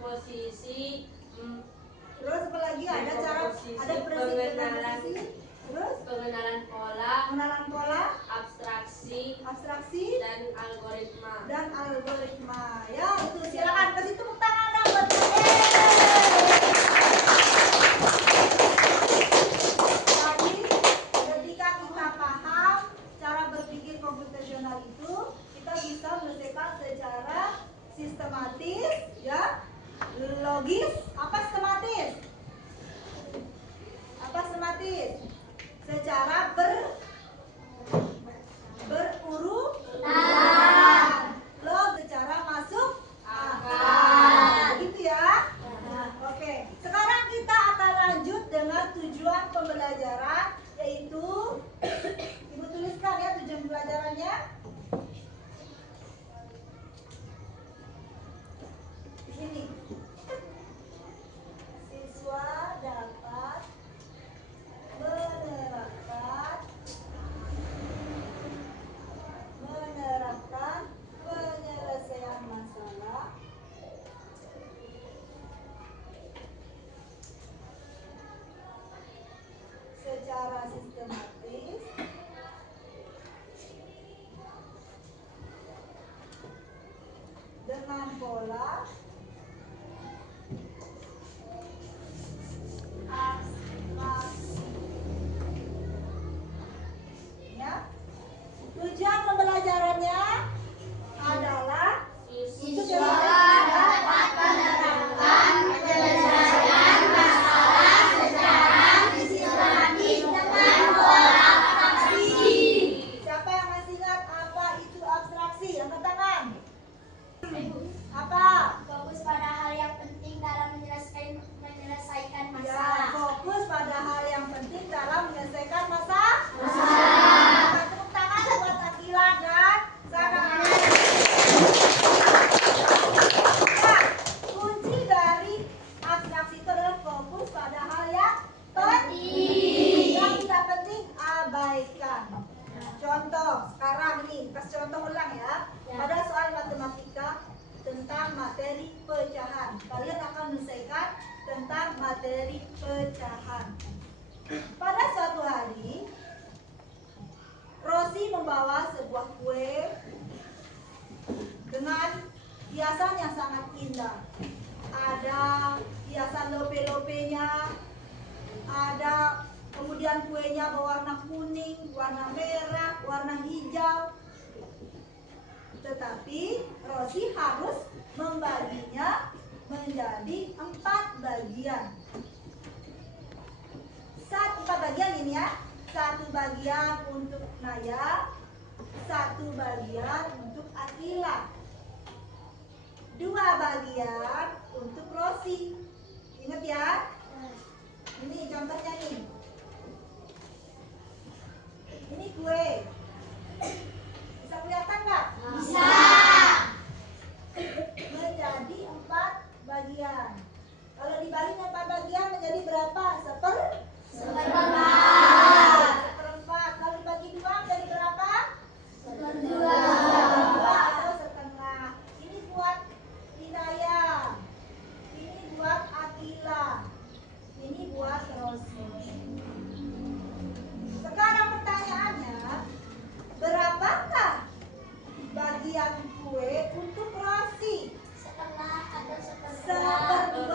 komposisi. Terus apa lagi? Ada cara, ada pengenalan, terus pengenalan pola, abstraksi, dan algoritma. Ya, itu silakan kasih tepuk tangan dong buat Tadi ketika kita paham cara berpikir komputasional itu, kita bisa menyelesaikan secara sistematis, ya, logis. Apa sistematis? Secara berurutan. Log secara masuk akal. Begitu ya? Oke. Sekarang kita akan lanjut dengan tujuan pembelajaran, yaitu Ibu tuliskan ya tujuan pembelajarannya. Di sini. Siswa dapat menerapkan penyelesaian masalah secara sistematis dengan pola abstraksi. Ya. Tujuan pembelajarannya adalah Siswa dapat menerapkan penyelesaian masalah secara sistematis dengan pola abstraksi. Siapa yang masih ingat apa itu abstraksi? Angkat tangan. Apa? Fokus pada hal yang penting dalam menyelesaikan Ya, masalah. fokus pada hal yang penting dalam menyelesaikan masalah. Tepuk tangan buat Akila dan Zara. Nah, kunci dari abstraksi itu adalah fokus pada hal yang penting. Yang tidak penting abaikan. Contoh, sekarang nih, kasih contoh ulang ya. Pada soal matematika tentang materi pecahan, kalian akan menyelesaikan tentang materi pecahan. Pada suatu hari, Rosi membawa sebuah kue dengan hiasan yang sangat indah. Ada hiasan lope-lopenya, ada kemudian kuenya berwarna kuning, warna merah, warna hijau. Tetapi Rosi harus membaginya menjadi 4 bagian. 4 bagian ini ya. 1 bagian untuk Naya, 1 bagian untuk Akila, 2 bagian untuk Rosi. Ingat ya. Ini contohnya nih. Ini kue. Bisa kelihatan nggak? Bisa. Menjadi 4 bagian. Kalau dibagi 4 bagian menjadi berapa? Seperempat. Kalau dibagi 2 menjadi berapa? Seperdua. Atau setengah. Ini buat Inaya. Ini buat Akila. Ini buat Rosi. Sekarang pertanyaannya, berapakah bagian kue untuk Rosi? Setengah atau seperempat? Seperempat.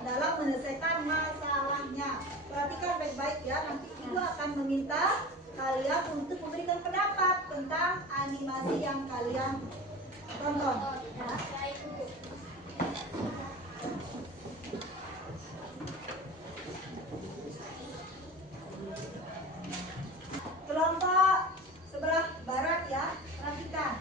dalam menyelesaikan masalahnya. Perhatikan baik-baik ya, nanti Ibu akan meminta kalian untuk memberikan pendapat tentang animasi yang kalian tonton. Ya. Kelompok sebelah barat ya, perhatikan.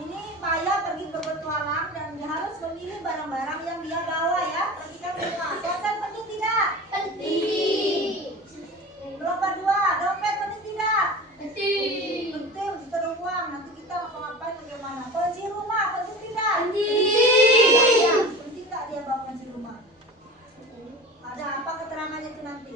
Ini Maya pergi berpetualang dan dia harus memilih barang-barang yang dia bawa ya. Perhatikan semua. Dompet penting tidak? Penting. Kelompok dua, dompet penting tidak? Penting. Penting, kita ada uang. Nanti kita ngapa-ngapain bagaimana? Kunci rumah penting tidak? Penting. Ya, penting nggak dia bawa kunci rumah? Ada apa keterangannya itu nanti?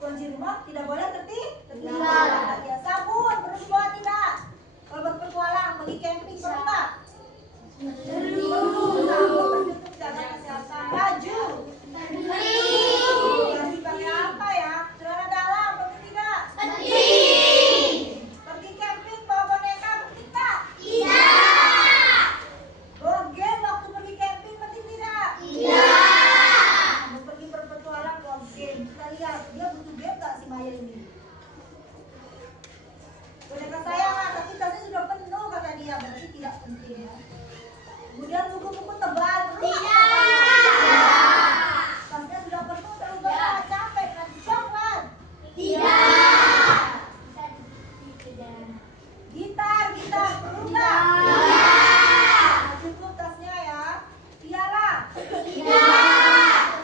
Kunci rumah tidak boleh tertinggal. Ya, sabun perlu dibawa tidak? Kalau berpetualang pergi camping perlu nggak? Perlu. Sabun untuk jaga kesehatan. Baju ganti pakai apa ya? Celana dalam penting tidak? Penting. Pergi camping bawa boneka penting tak? Tidak. Bogen waktu pergi camping penting tidak? Tidak. Mau pergi berpetualang bogen. Kita lihat dia butuh game nggak si Maya ini? Boneka saya mah, tapi tasnya sudah penuh kata dia, berarti tidak penting ya. Kemudian buku-buku tebal perlu nggak? Tasnya sudah penuh terlalu berat, capek nanti coklat. Tidak. Gitar perlu nggak? Tidak. Cukup tasnya ya. Piala. Tidak.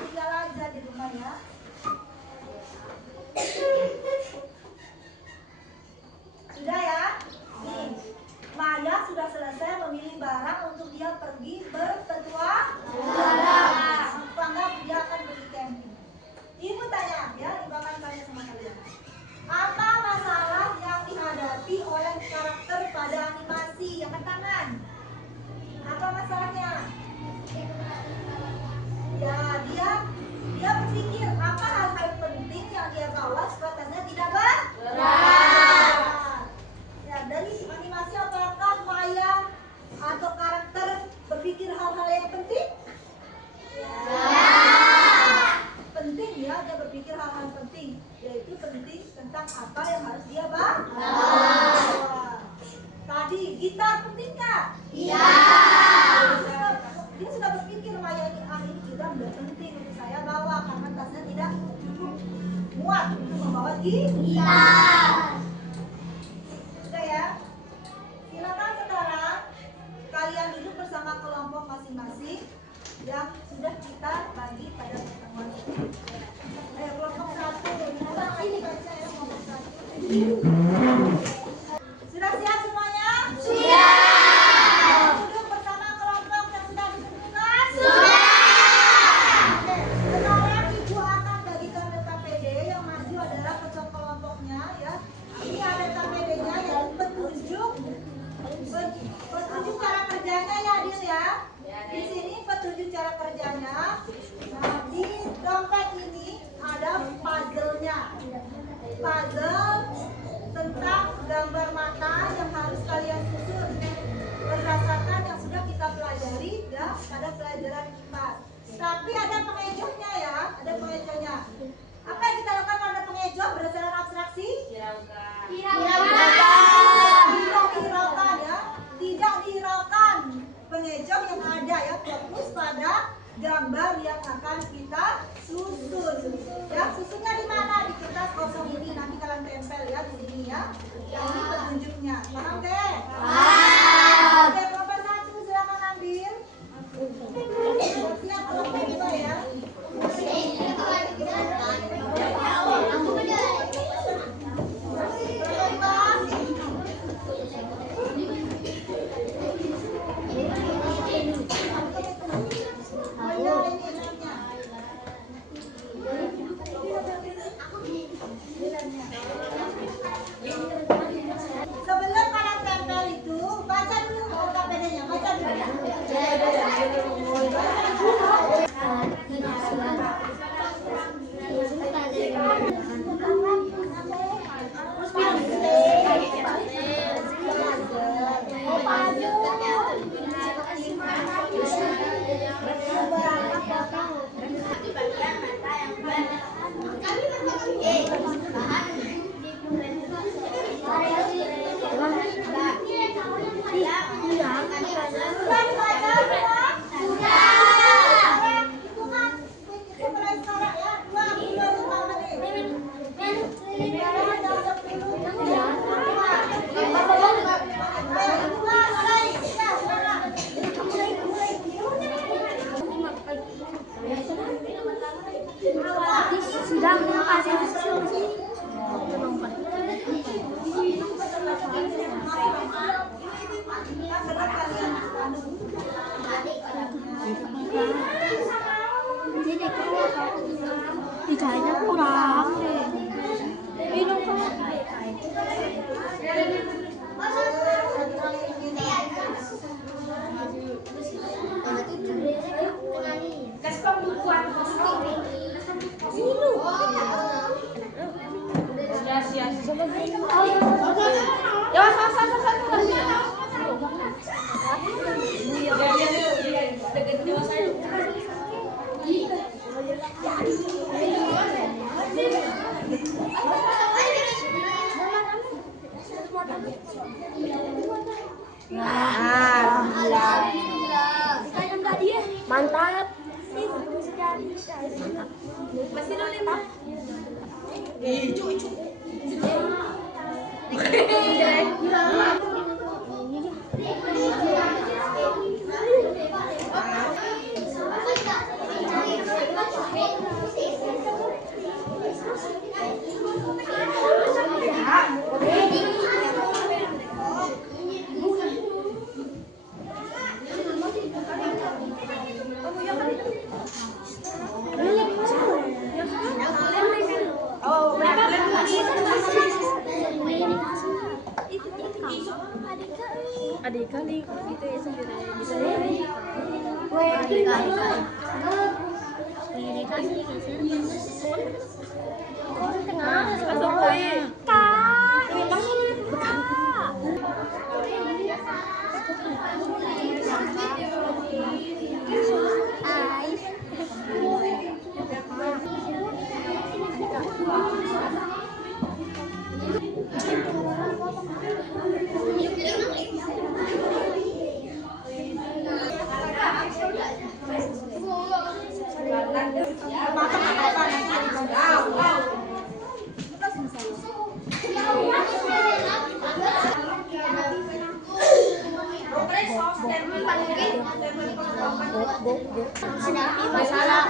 Tinggal aja di rumah ya. Sudah ya? Nih, Maya sudah selesai memilih barang untuk dia pergi berpetualang. Bangga dia akan pergi camping. Ibu tanya ya, ibu akan tanya sama kalian. Apa masalah yang dihadapi oleh karakter pada animasi? Angkat tangan. Apa masalahnya? Ya, dia berpikir apa hal-hal penting yang dia bawa supaya tasnya tidak berat. Ya, dari animasi apakah Maya atau karakter berpikir hal-hal yang penting? Penting ya, dia berpikir hal-hal penting, yaitu penting tentang apa yang harus dia bawa. Tadi gitar penting nggak? Dia sudah berpikir Maya ini gitar udah penting untuk saya bawa karena tasnya tidak cukup muat untuk membawa gitar. Sudah ya? Silakan sekarang kalian duduk bersama kelompok masing-masing yang sudah kita bagi pada pertemuan ini. Ayo kelompok satu, ini baca ya kelompok satu. Sudah siap semuanya? Duduk bersama kelompok yang sudah ditentukan? Oke, sekarang ibu akan bagikan PPD yang maju adalah ketua kelompoknya Mantap. Masih nulis Pak. Adik kali gitu ya sendiri Masalah.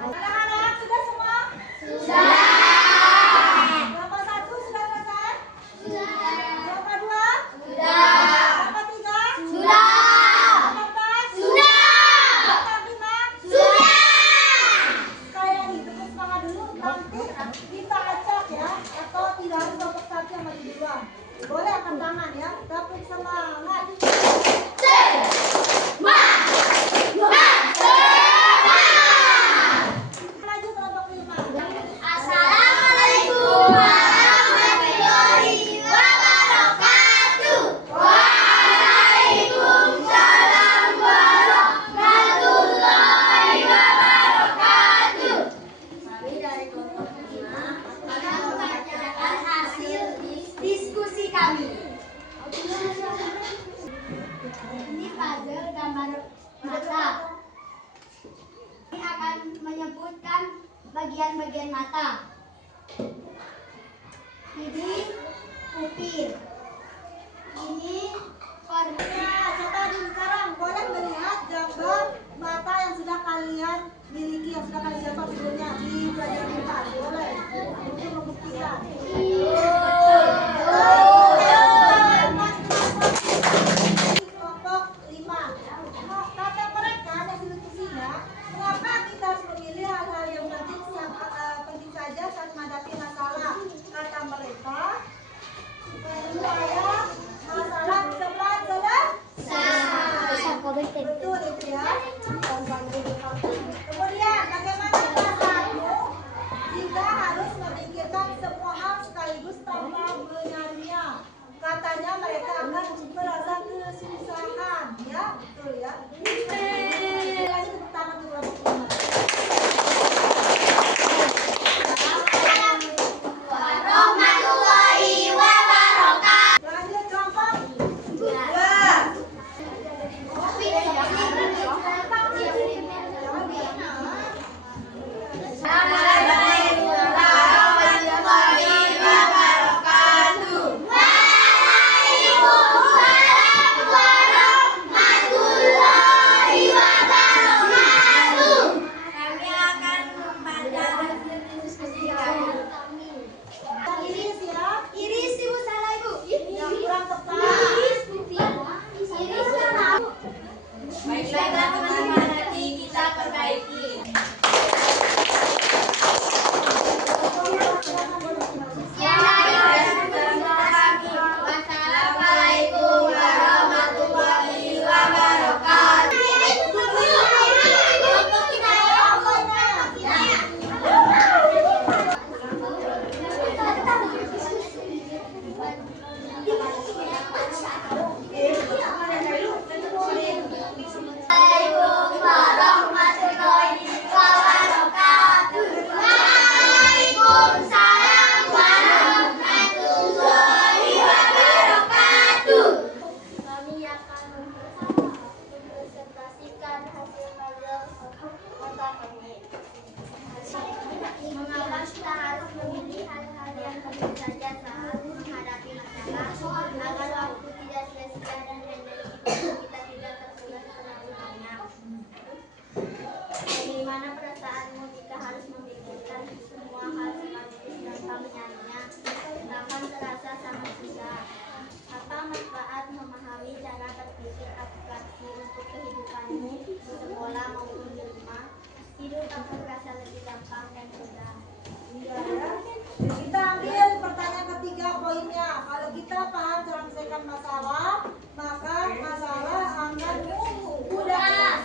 Anak-anak sudah semua? Kelompok 1 sudah selesai? Kelompok 2? Kelompok 3? Kelompok 4? Kelompok 5? Sekalian nih, tepuk semangat dulu. Nanti kita acak ya, atau tidak harus kelompok 1 yang maju duluan. Boleh angkat tangan ya, tepuk semangat. Maju kelompok 5. Assalamualaikum warahmatullahi wabarakatuh. Waalaikumsalam warahmatullahi wabarakatuh. Kami dari kelompok 5 akan membacakan hasil diskusi kami. Ini puzzle gambar mata. Ini akan menyebutkan bagian-bagian mata. Ini pupil. Ini kornea. Nah, coba dulu sekarang boleh melihat gambar mata yang sudah kalian miliki, yang sudah kalian dapat sebelumnya di pelajaran kita. Boleh untuk membuktikan. Kelompok 5. Kata mereka hasil diskusinya, mengapa kita harus memilih hal-hal yang penting saja saat menghadapi masalah? Kata mereka, supaya kalau kita paham cara menyelesaikan masalah, maka masalah akan mudah.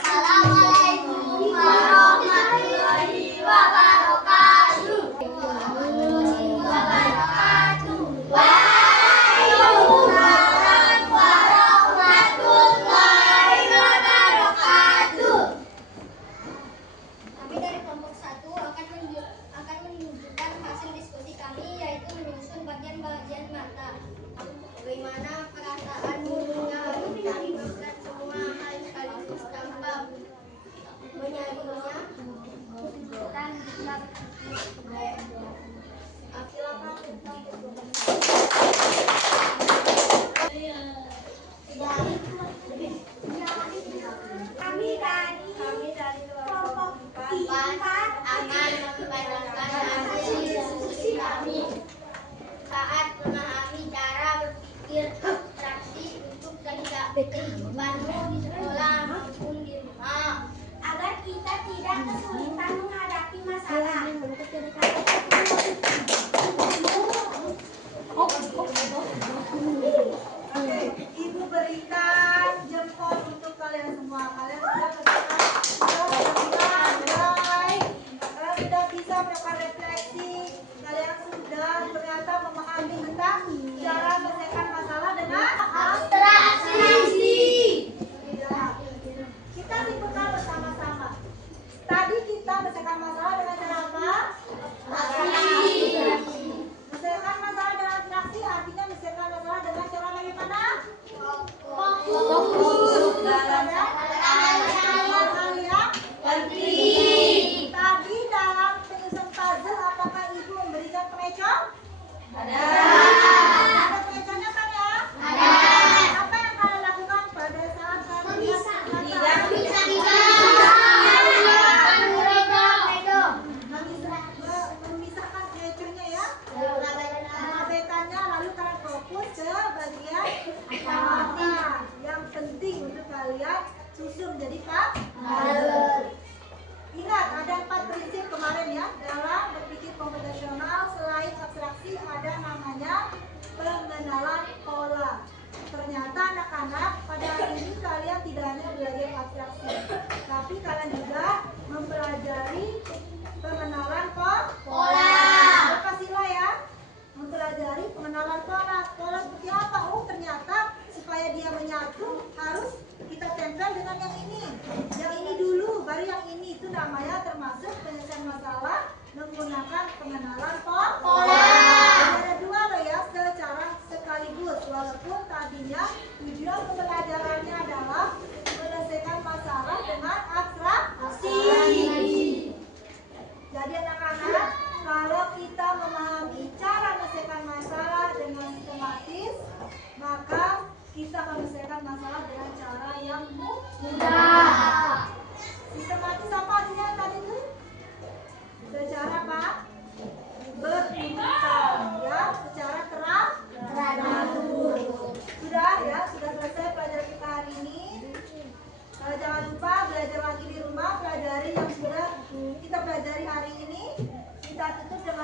Assalamualaikum warahmatullahi wabarakatuh. Waalaikumsalam warahmatullahi wabarakatuh. Kami dari kelompok 1 akan menunjukkan hasil diskusi kami, yaitu menyusun bagian-bagian mata. Bagaimana perasaanmu jika menyebutkan semua hal sekaligus tanpa menyaringnya? Kami dari kelompok 4 akan membacakan hasil diskusi kami saat memahami cara berpikir abstraksi untuk kehidupanmu di sekolah maupun di rumah, agar kita tidak kesulitan menghadapi masalah. Oke, Ibu berikan jempol untuk kalian semua. Kalian sudah bisa melakukan refleksi. Kalian sudah ternyata memahami tentang cara menyelesaikan masalah dengan Abstraksi. Kita simpulkan bersama-sama. Tadi kita menyelesaikan masalah dengan cara apa? Menyelesaikan masalah dengan abstraksi artinya menyelesaikan masalah dengan cara bagaimana? Fokus dalam hal yang penting. Tadi dalam penyusun puzzle, apakah Ibu memberikan pengecoh? Ada pengecohnya kan ya? Ada. Apa yang kalian lakukan pada saat kalian memisahkan pengecohnya ya? Mengabaikannya, lalu kalian fokus ke bagian mata yang penting untuk kalian susun menjadi puzzle. Ingat, ada 4 prinsip kemarin ya dalam berpikir komputasional. Selain abstraksi ada namanya pengenalan pola. Ternyata anak-anak pada hari ini kalian tidak hanya belajar abstraksi, tapi kalian juga mempelajari pengenalan pola. Pastilah ya, mempelajari pengenalan pola. Pola seperti apa? Oh, ternyata supaya dia menyatu harus kita tempel dengan yang ini. Yang ini dulu, baru yang ini. Itu namanya termasuk penyelesaian masalah menggunakan pengenalan pola. Ada 2 loh ya, secara sekaligus. Walaupun tadinya tujuan pembelajarannya adalah menyelesaikan masalah dengan abstraksi. Jadi anak-anak, kalau kita memahami cara menyelesaikan masalah dengan sistematis, maka kita akan menyelesaikan masalah dengan cara yang mudah. Sistematis apa artinya tadi itu? Secara apa? Berurutan ya, secara teratur. Sudah ya, sudah selesai pelajaran kita hari ini. Jangan lupa belajar lagi di rumah, pelajari yang sudah kita pelajari hari ini. Kita tutup dengan